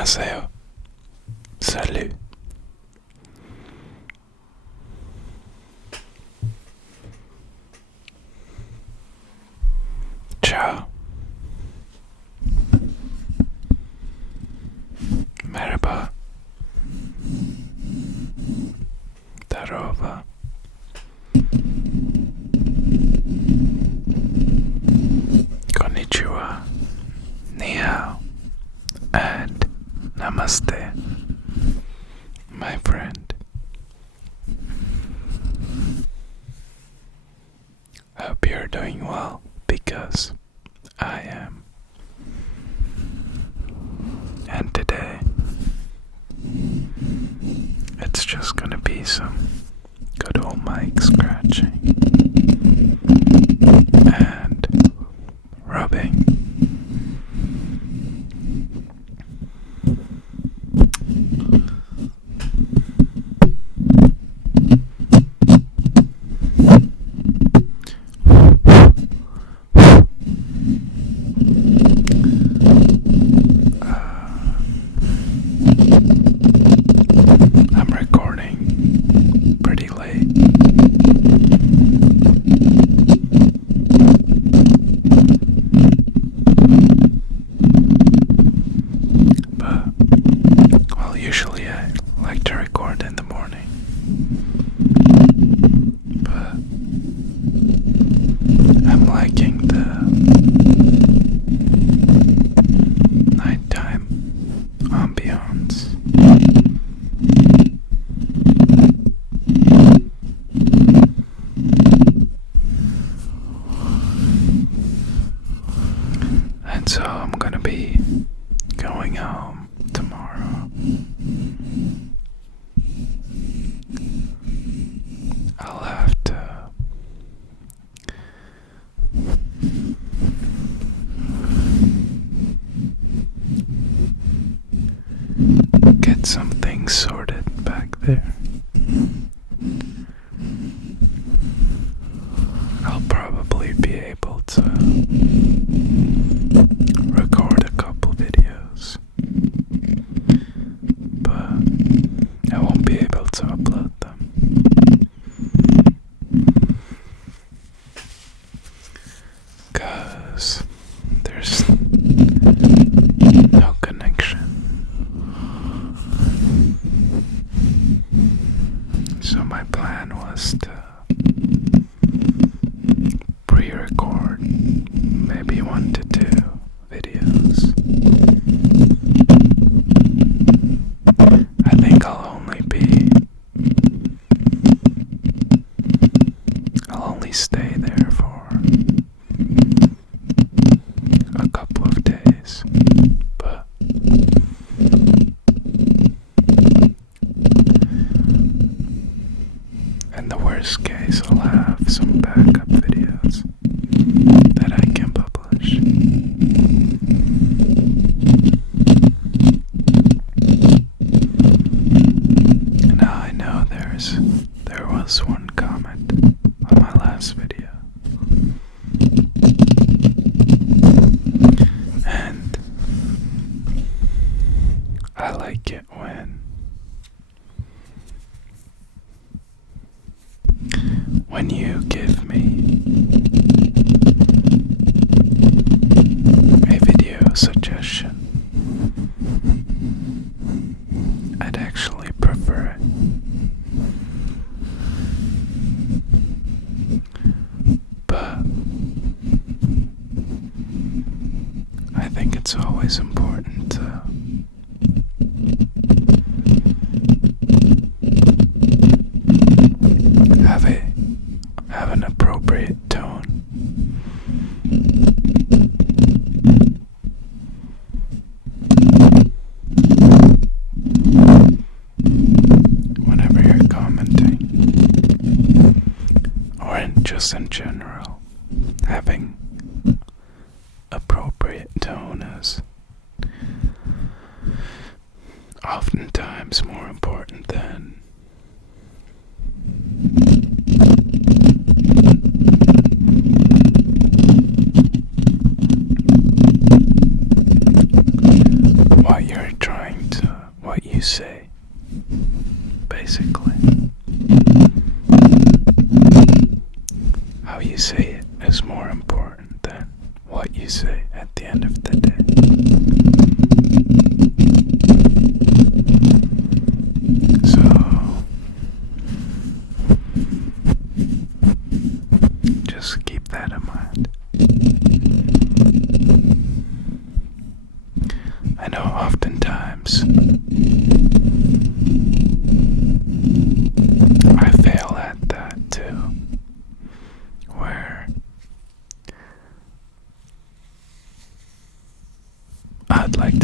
안녕하세요. Salut. Ciao. Merhaba. Darova. Konnichiwa. Ni hao. And namaste, my friend. Hope you're doing well, because I am. And today, it's just gonna be some good old mic scratching and rubbing. I'm recording pretty late. But, well, usually I like to record in the morning. But I'm liking the nighttime ambiance. And so I'm gonna be going home tomorrow. I'll have to get some things sorted back there. I'll probably be able to record a couple videos, but I won't be able to upload them. 'Cause there's no connection. So my plan was to pre-record maybe 1 to 2 videos. I think I'll only stay there for a couple of days, but in the worst case, I'll have some backup videos that I can publish. Now I know there was one comment on my last video, and I like it when you give me a video suggestion. I'd actually prefer it. But I think it's always important to have an appropriate tone. Whenever you're commenting, or just in general, having appropriate tone is oftentimes more important than what you're trying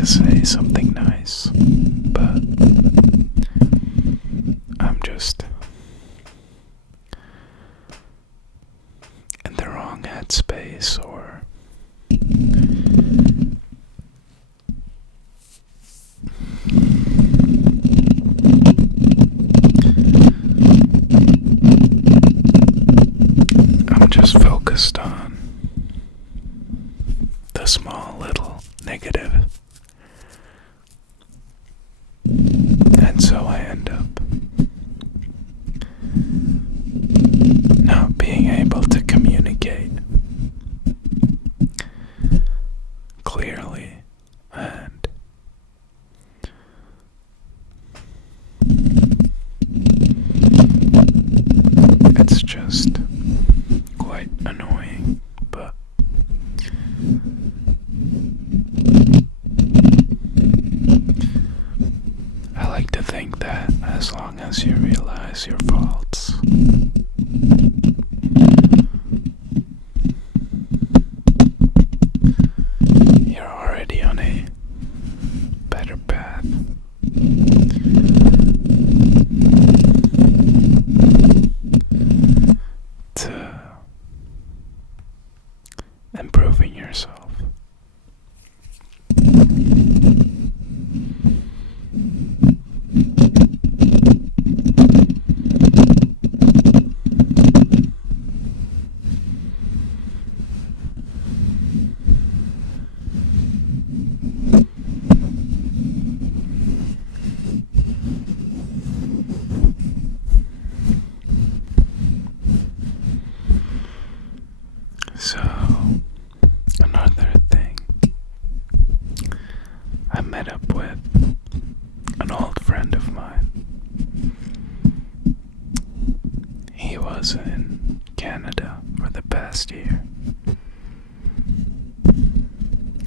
to say something nice, but I'm just in the wrong headspace, or I'm just focused on the small little negative, and so I end up not being able to communicate clearly, and it's just quite annoying, but I like to think that as long as you realize your faults, you're already on a better path to improving yourself. So, another thing, I met up with an old friend of mine. He was in Canada for the past year.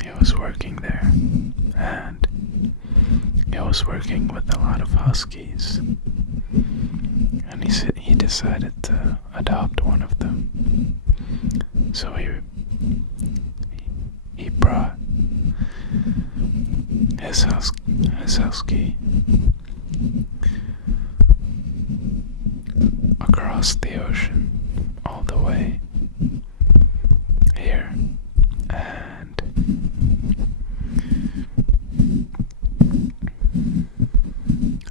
He was working there, and he was working with a lot of huskies, and he decided to adopt one of them. So he brought his husky across the ocean all the way here, and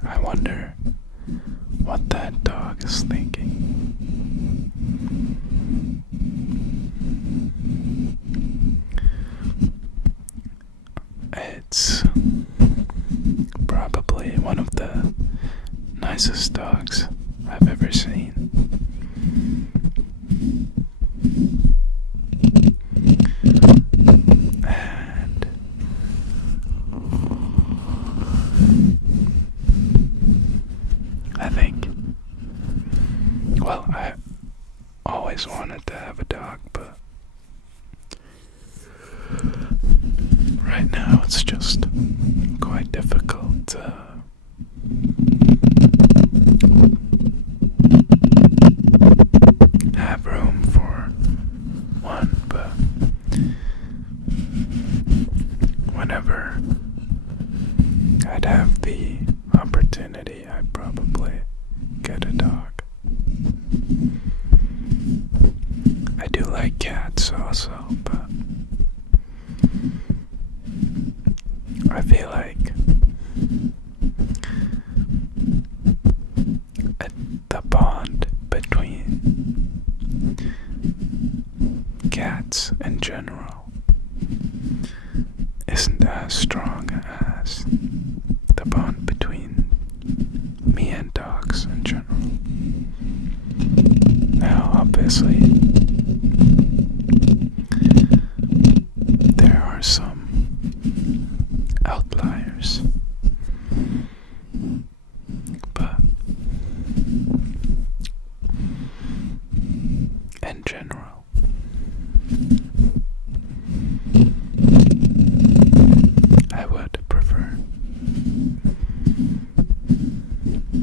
I wonder what that dog is thinking. It's probably one of the nicest dogs I've ever seen. And I think, well, I always wanted to have a dog, but right now it's just quite difficult to have room for one, but whenever I'd have the opportunity, I'd probably get a dog. I do like cats also, but I feel like the bond between cats in general isn't as strong as the bond between me and dogs in general. Now, obviously, there are some outliers, but in general, I would prefer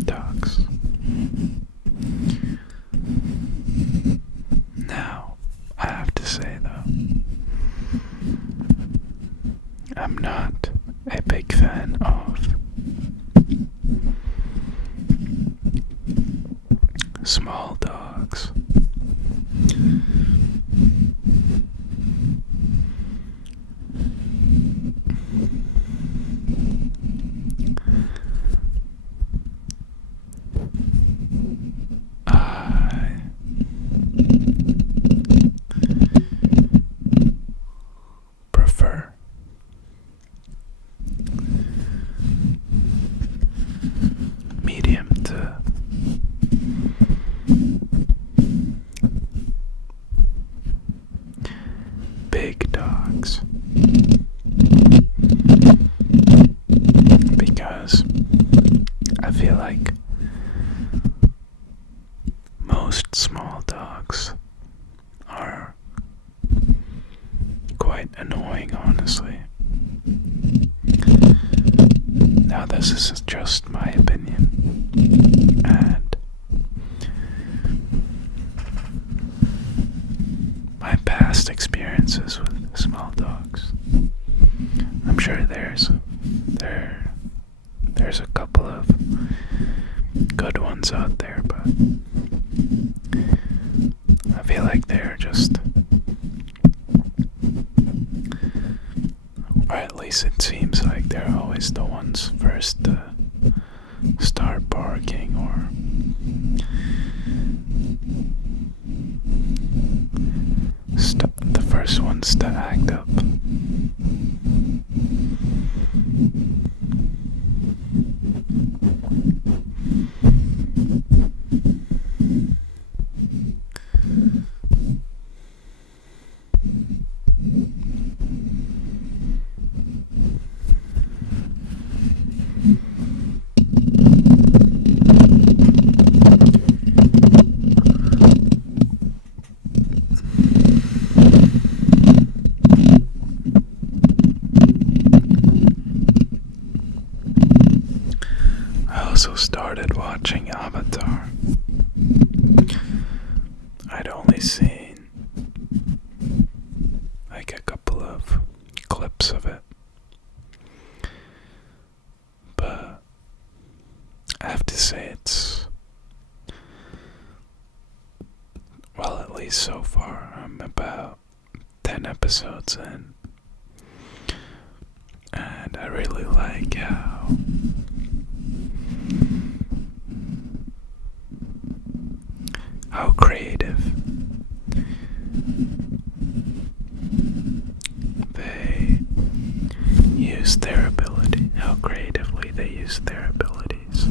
dogs. past experiences with small dogs. I'm sure there's a couple of good ones out there, but I feel like they're just, or at least it seems like they're always the ones first to start barking, or the first ones to act up. I also started watching Avatar. I'd only seen like a couple of clips of it, but I have to say it's, well, at least so far, I'm about 10 episodes in, and I really like how creative they use their ability, how creatively they use their abilities.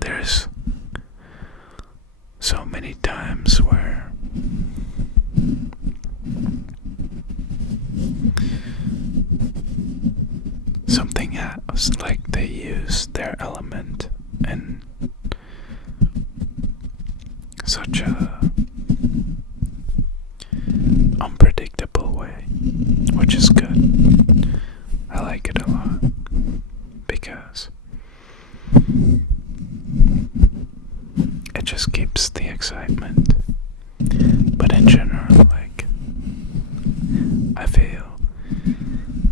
There's so many times where something happens, like they use their element in such a unpredictable way, which is good. I like it a lot because it just keeps the excitement. But in general, like, I feel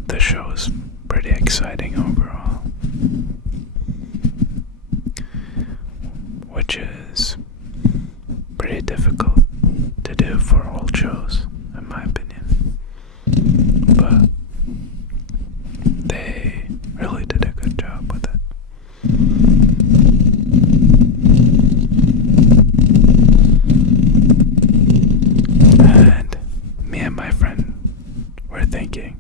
the show is pretty exciting overall, which is pretty difficult to do for old shows, in my opinion. But they really did a good job with it. And me and my friend were thinking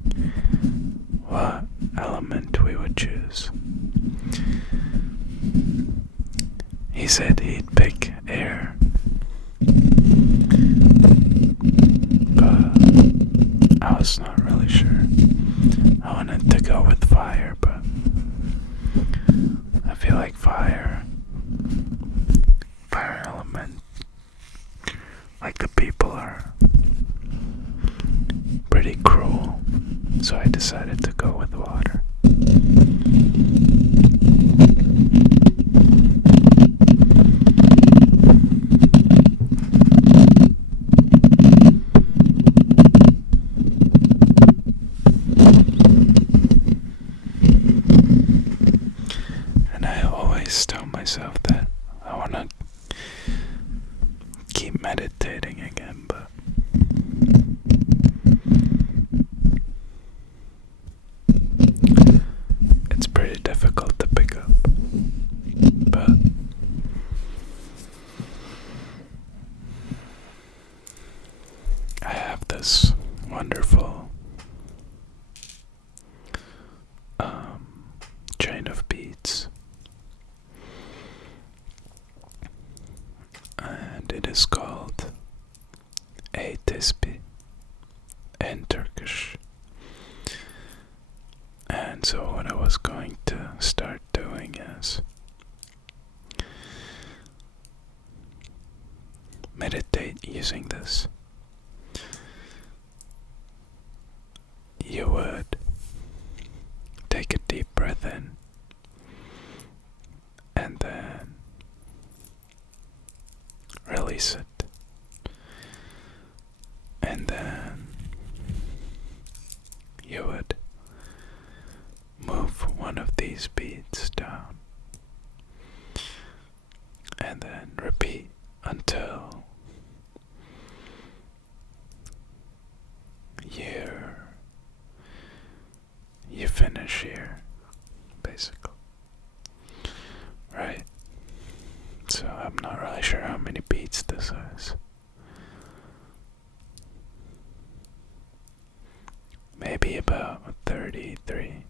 what element we would choose. He said he'd pick air, but I was not really sure. I wanted to go with fire, but I feel like fire element, like the people are pretty cruel, so I decided to go with water. And I always tell myself that I want to keep meditating again, but it's pretty difficult to pick up. But I have this wonderful chain of beads, and it is called a tisbi in Turkish. And so what I was going to start doing is meditate using this. You would take a deep breath in, and then really erase it. And then you would move one of these beads down. And then repeat until you finish here, basically. Right? So I'm not really sure how many beats this is. Maybe about 33.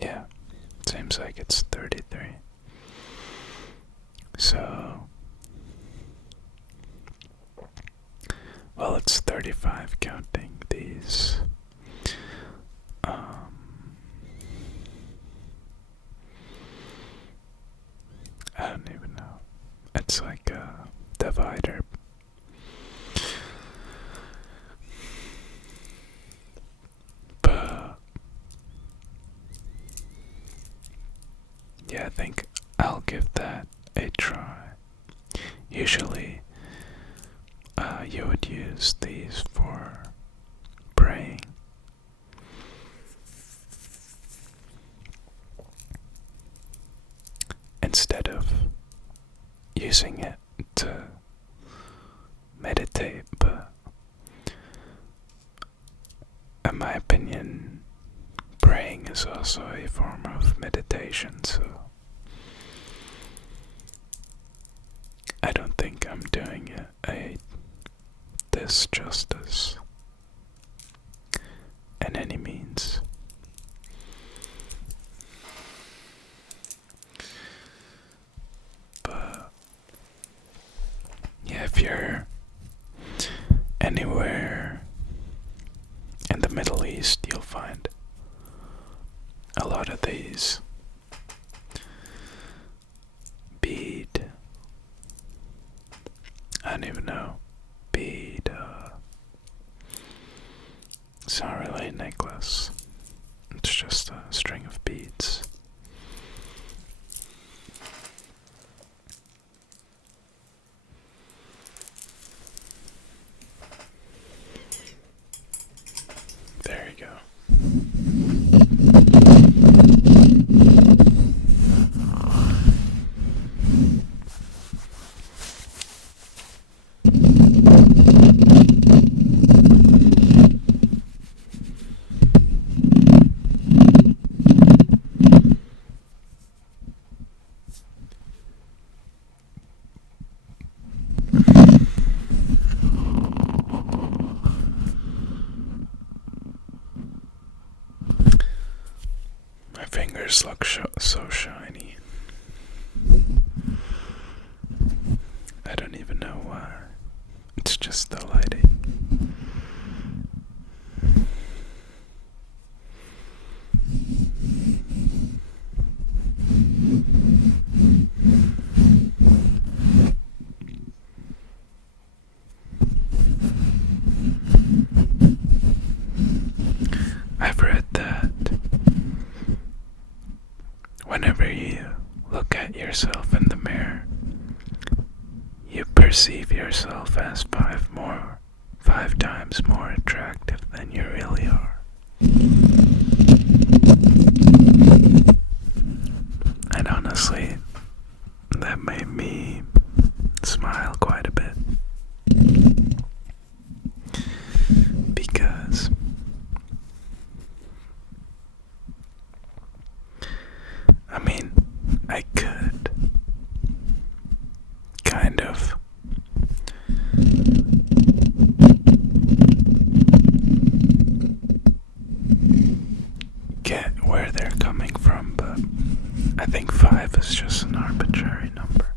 Yeah, seems like it's 33. So, well, it's 35 counting these. I don't even know. It's like a divider. But yeah, I think I'll give that a try. Usually, you would use these for praying. Instead of using it to meditate, but in my opinion, praying is also a form of meditation, so I don't think I'm doing it this justice in any means. But yeah, if you're anywhere in the Middle East, you'll find a lot of these bead, I don't even know, bead, it's not really a necklace, it's just a string of beads. There you go. My fingers look so shiny. I don't even know why. It's just the lighting. I've read that whenever you look at yourself in the mirror, you perceive yourself as 5 times more attractive than you really are. And honestly, that made me smile quite a bit. Because I mean, I could kind of get where they're coming from, but I think 5 is just an arbitrary number.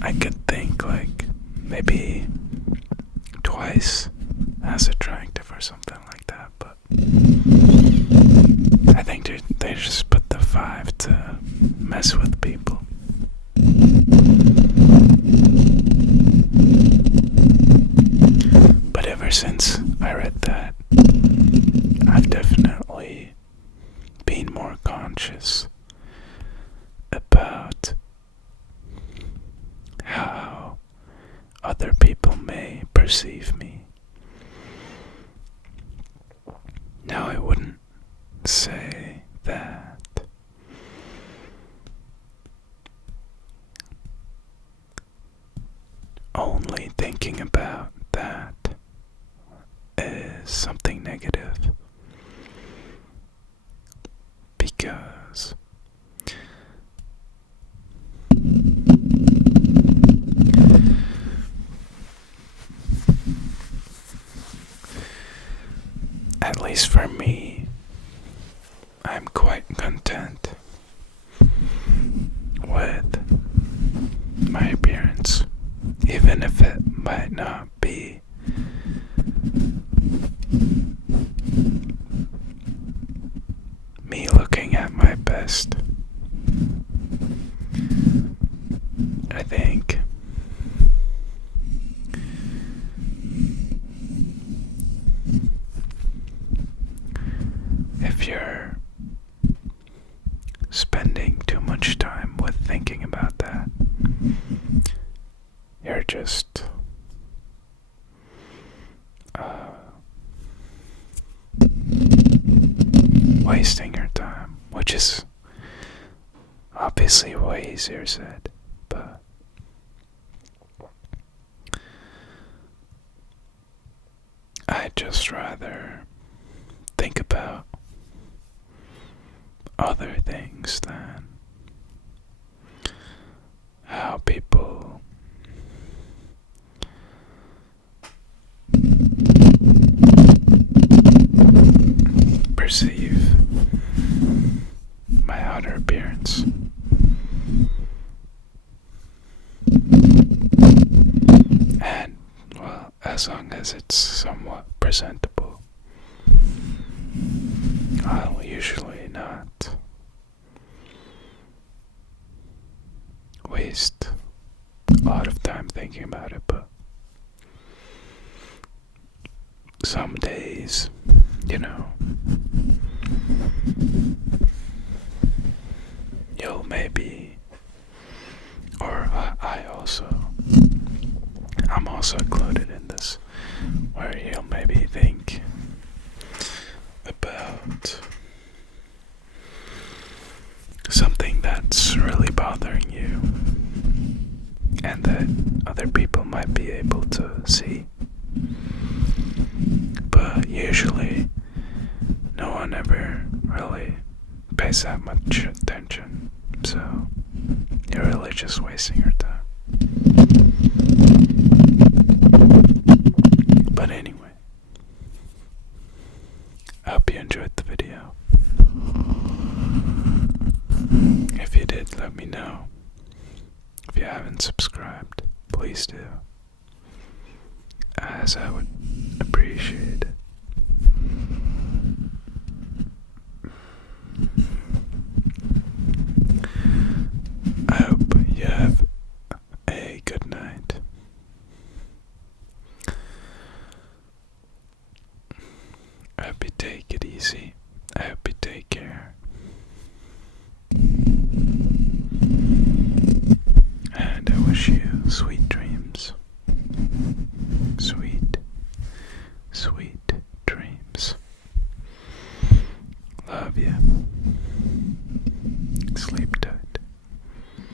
I could think like maybe twice as attractive or something like that, but I think they just put the 5 to mess with people. But ever since I read that, I've definitely been more conscious about perceive me. Now, I wouldn't say that only thinking about that is something negative, because at least for me, I'm quite content with my appearance, even if it might not be me looking at my best. I think if you're spending too much time with thinking about that, you're just wasting your time, which is obviously way easier said, but I'd just rather think about other things than how people perceive my outer appearance. And, well, as long as it's somewhat presentable, I'll usually not waste a lot of time thinking about it, but some days, you'll maybe, or I'm also included in this, where you'll maybe think about something that's really bothering you and that other people might be able to see, but usually no one ever really pays that much attention, so you're really just wasting your time. But anyway, I hope you enjoyed the video. If you did, let me know. If you haven't subscribed, please do, as I would appreciate it. I hope you have a good night. I hope you take it easy. I hope you take care. And I wish you sweet